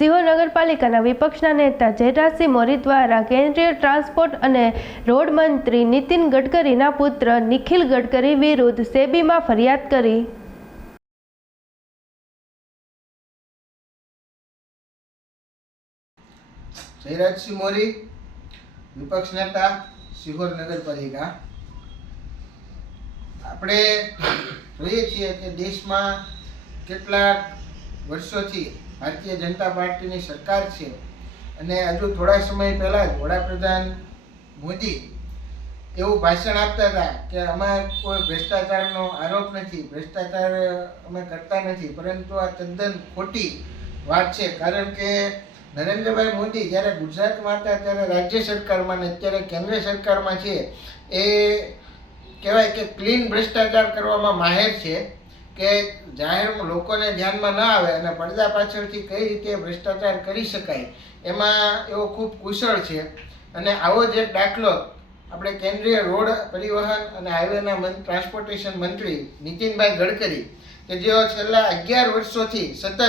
સિહોર નગરપાલિકાના વિપક્ષના નેતા જયરાજસિંહ મોરી દ્વારા કેન્દ્રીય ટ્રાન્સપોર્ટ અને રોડ મંત્રી નીતિન ગડકરીના પુત્ર નિખિલ ગડકરી વિરુદ્ધ સેબીમાં ફરિયાદ કરી. જયરાજસિંહ મોરી, વિપક્ષ નેતા સિહોર નગરપાલિકા. આપણે જોઈએ છીએ કે દેશમાં કેટલાક વર્ષોથી ભારતીય જનતા પાર્ટીની સરકાર છે. અને હજુ થોડા સમય પહેલાં જ વડાપ્રધાન મોદી એવું ભાષણ આપતા હતા કે અમે કોઈ ભ્રષ્ટાચારનો આરોપ નથી, ભ્રષ્ટાચાર અમે કરતા નથી, પરંતુ આ તદ્દન ખોટી વાત છે. કારણ કે નરેન્દ્રભાઈ મોદી જ્યારે ગુજરાતમાં હતા ત્યારે રાજ્ય સરકારમાં ને અત્યારે કેન્દ્ર સરકારમાં છે, એ કહેવાય કે ક્લીન ભ્રષ્ટાચાર કરવામાં માહેર છે. કે જાહેર લોકોને ધ્યાનમાં ન આવે અને પડદા પાછળથી કઈ રીતે ભ્રષ્ટાચાર કરી શકાય, એમાં એવો ખૂબ કુશળ છે. અને આવો જ એક દાખલો આપણે કેન્દ્રીય રોડ પરિવહન અને હાઈવેના ટ્રાન્સપોર્ટેશન મંત્રી નીતિનભાઈ ગડકરી, કે જેઓ છેલ્લા અગિયાર વર્ષોથી સતત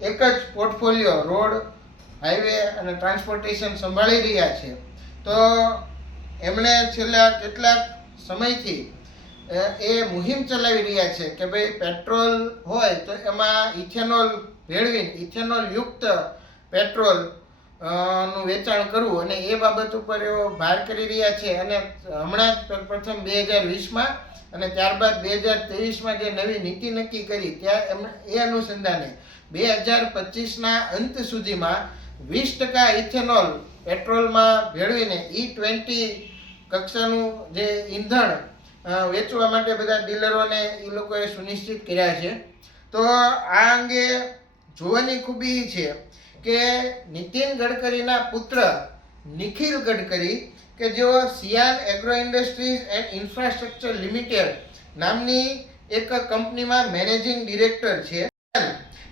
એક જ પોર્ટફોલિયો રોડ, હાઈવે અને ટ્રાન્સપોર્ટેશન સંભાળી રહ્યા છે. તો એમણે છેલ્લા કેટલાક સમયથી એ મુહિમ ચલાવી રહ્યા છે કે ભાઈ પેટ્રોલ હોય તો એમાં ઇથેનોલ ભેળવીને, ઇથેનોલ યુક્ત પેટ્રોલનું વેચાણ કરવું અને એ બાબત ઉપર એઓ ભાર કરી રહ્યા છે. અને હમણાં જ પ્રથમ બે હજાર વીસમાં અને ત્યારબાદ બે હજાર ત્રેવીસમાં જે નવી નીતિ નક્કી કરી, ત્યાં એમણે એ અનુસંધાને બે હજાર પચીસના અંત સુધીમાં વીસ ટકા ઇથેનોલ પેટ્રોલમાં ભેળવીને ઈ ટ્વેન્ટી કક્ષાનું જે ઈંધણ વેચવા માટે બધા ડીલરોને એ લોકોએ સુનિશ્ચિત કર્યા છે. તો આ અંગે જોવાની ખૂબી છે કે નીતિન ગડકરીના પુત્ર નિખિલ ગડકરી કે જેઓ Cian agro industries and infrastructure limited નામની એક કંપનીમાં મેનેજિંગ ડિરેક્ટર છે.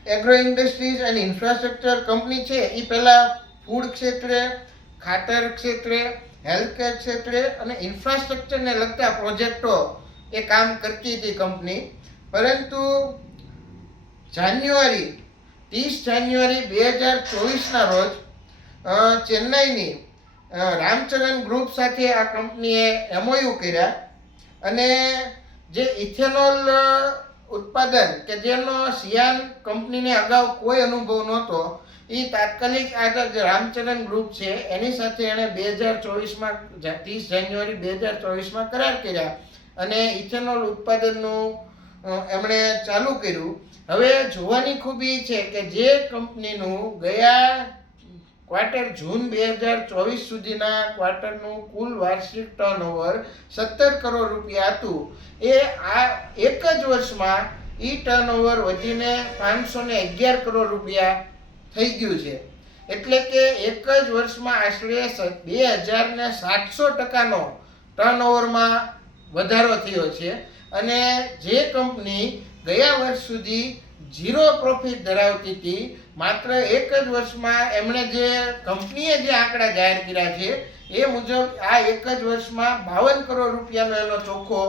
Agro industries and infrastructure company છે એ પહેલાં ફૂડ ક્ષેત્રે, ખાતર ક્ષેત્રે હેલ્થકેર ક્ષેત્રે અને ઇન્ફ્રાસ્ટ્રક્ચરને લગતા પ્રોજેક્ટો એ કામ કરતી હતી કંપની પરંતુ જાન્યુઆરી, ત્રીસ જાન્યુઆરી બે હજાર ચોવીસના રોજ ચેન્નાઈની રામચરણ ગ્રુપ સાથે આ કંપનીએ એમઓયુ કર્યા. અને જે ઇથેનોલ ઉત્પાદન કે જેનો સિયાન કંપનીને અગાઉ કોઈ અનુભવ નહોતો એ તાત્કાલિક આ જે રામચરણ ગ્રુપ છે, એની સાથે એણે બે હજાર ચોવીસમાં ત્રીસ જાન્યુઆરી બે હજાર ચોવીસમાં કરાર કર્યા અને ઇથેનોલ ઉત્પાદનનું એમણે ચાલુ કર્યું. હવે જોવાની ખૂબી છે કે જે કંપનીનું ગયા ક્વાર્ટર જૂન બે હજાર ચોવીસ સુધીના ક્વાર્ટરનું કુલ વાર્ષિક ટર્નઓવર સત્તર કરોડ રૂપિયા હતું. એ આ એક જ વર્ષમાં ઈ ટર્નઓવર વધીને પાંચસો ને અગિયાર કરોડ રૂપિયા થઈ ગયું છે. એટલે કે એક જ વર્ષમાં આશરે બે હજાર ને સાતસો ટકાનો ટર્નઓવરમાં વધારો થયો છે. અને જે કંપની ગયા વર્ષ સુધી ઝીરો પ્રોફિટ ધરાવતી હતી. માત્ર એક જ વર્ષમાં એમણે જે કંપનીએ જે આંકડા જાહેર કર્યા છે, એ મુજબ આ એક જ વર્ષમાં બાવન કરોડ રૂપિયાનો એનો ચોખ્ખો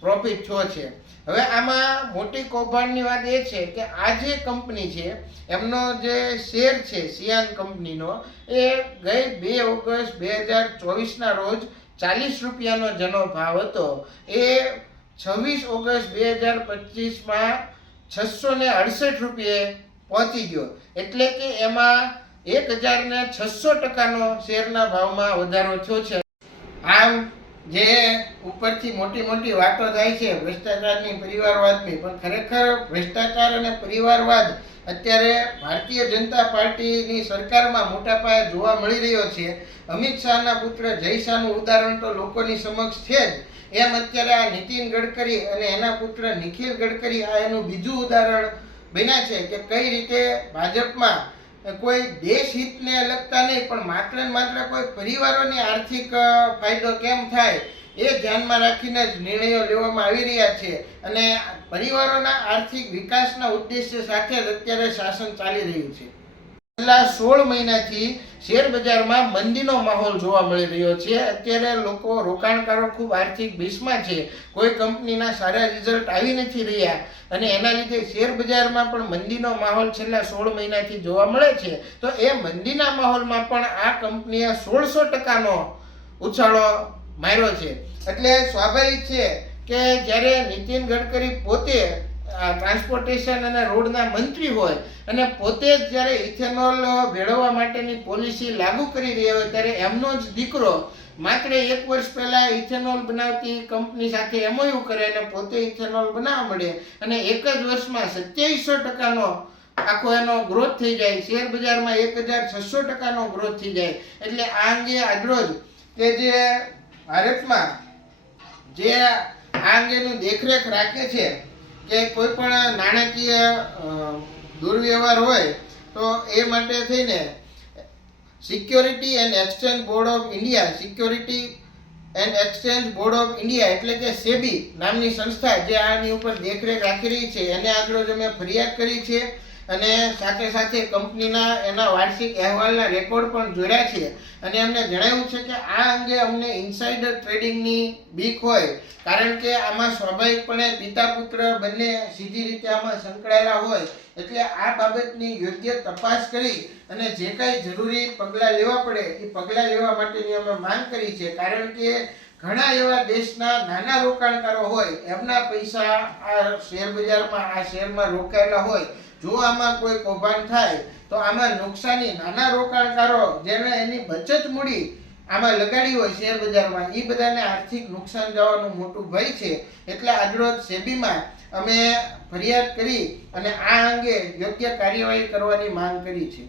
પ્રોફિટ થયો છે. હવે આમાં મોટી કૌભાંડની વાત એ છે કે આ જે કંપની છે, એમનો જે શેર છે, સિયાન કંપનીનો, એ ગઈ બે ઓગસ્ટ બે હજાર ચોવીસના રોજ ચાલીસ રૂપિયાનો જેનો ભાવ હતો. એ છવ્વીસ ઓગસ્ટ બે હજાર પચીસમાં છસો ને અડસઠ રૂપિયે પહોંચી ગયો. એટલે કે એમાં એક હજાર ને છસો ટકાનો શેરના ભાવમાં વધારો થયો છે. આમ જે ઉપરથી મોટી મોટી વાતો થાય છે, ભ્રષ્ટાચારની પરિવારવાદની, પણ ખરેખર ભ્રષ્ટાચાર અને પરિવારવાદ અત્યારે ભારતીય જનતા પાર્ટીની સરકારમાં મોટા પાયે જોવા મળી રહ્યો છે. અમિત શાહના પુત્ર જય શાહનું ઉદાહરણ તો લોકોની સમક્ષ છે જ. એમ અત્યારે આ નીતિન ગડકરી અને એના પુત્ર નિખિલ ગડકરી આ એનું બીજું ઉદાહરણ બન્યા છે કે કઈ રીતે ભાજપમાં કોઈ દેશ હિતને લગતા નહીં, પણ માત્ર ને માત્ર કોઈ પરિવારોને આર્થિક ફાયદો કેમ થાય એ ધ્યાનમાં રાખીને જ નિર્ણયો લેવામાં આવી રહ્યા છે. અને પરિવારોના આર્થિક વિકાસના ઉદ્દેશ્ય સાથે જ અત્યારે શાસન ચાલી રહ્યું છે. છેલ્લા સોળ મહિનાથી શેર બજારમાં મંદીનો માહોલ જોવા મળી રહ્યો છે. અત્યારે લોકો રોકાણકારો ખૂબ આર્થિક ભીસમાં છે. કોઈ કંપનીના સારા રિઝલ્ટ આવી નથી રહ્યા અને એના લીધે શેર બજારમાં પણ મંદીનો માહોલ છેલ્લા સોળ મહિનાથી જોવા મળે છે. તો એ મંદીના માહોલમાં પણ આ કંપનીએ સોળસો ટકાનો ઉછાળો માર્યો છે. એટલે સ્વાભાવિક છે કે જ્યારે નીતિન ગડકરી પોતે ટ્રાન્સપોર્ટેશન અને રોડના મંત્રી હોય અને પોતે જ જ્યારે ઇથેનોલ ભેળવવા માટેની પોલિસી લાગુ કરી રહ્યા હોય ત્યારે એમનો જ દીકરો માત્ર એક વર્ષ પહેલા ઇથેનોલ બનાવતી કંપની સાથે એમઓયુ કરે અને પોતે ઇથેનોલ બનાવવા મળે અને એક જ વર્ષમાં સત્યાવીસો ટકાનો આખો એનો ગ્રોથ થઈ જાય. શેર બજારમાં એક હજાર છસો ટકાનો ગ્રોથ થઈ જાય. એટલે આ અંગે આજરોજ કે જે ભારતમાં જે આ અંગેની દેખરેખ રાખે છે કે કોઈ પણ નાણાકીય દુર્વ્યવહાર હોય, તો એ માટે થઈને security and exchange board of India security and exchange board of India એટલે કે સેબી નામની સંસ્થા જે આની ઉપર દેખરેખ રાખી રહી છે, એને આગળ અમે ફરિયાદ કરી છે અને સાથે સાથે કંપનીના એના વાર્ષિક અહેવાલના રેકોર્ડ પણ જોડ્યા છે. અને એમને જણાવ્યું છે કે આ અંગે અમને ઇન્સાઇડર ટ્રેડિંગની બીક હોય, કારણ કે આમાં સ્વાભાવિકપણે પિતા પુત્ર બંને સીધી રીતે આમાં સંકળાયેલા હોય, એટલે આ બાબતની યોગ્ય તપાસ કરી અને જે કાંઈ જરૂરી પગલાં લેવા પડે, એ પગલાં લેવા માટેની અમે માંગ કરી છે. કારણ કે ઘણા એવા દેશના નાના રોકાણકારો હોય, એમના પૈસા આ શેર બજારમાં, આ શેરમાં રોકાયેલા હોય, જો આમાં કોઈ કૌભાંડ થાય, તો આમાં નુકસાની નાના રોકાણકારો જેને એની બચત મૂડી આમાં લગાડી હોય શેર બજારમાં એ બધાને આર્થિક નુકસાન જવાનું મોટું ભય છે. એટલે આજરોજ સેબીમાં અમે ફરિયાદ કરી અને આ અંગે યોગ્ય કાર્યવાહી કરવાની માંગ કરી છે.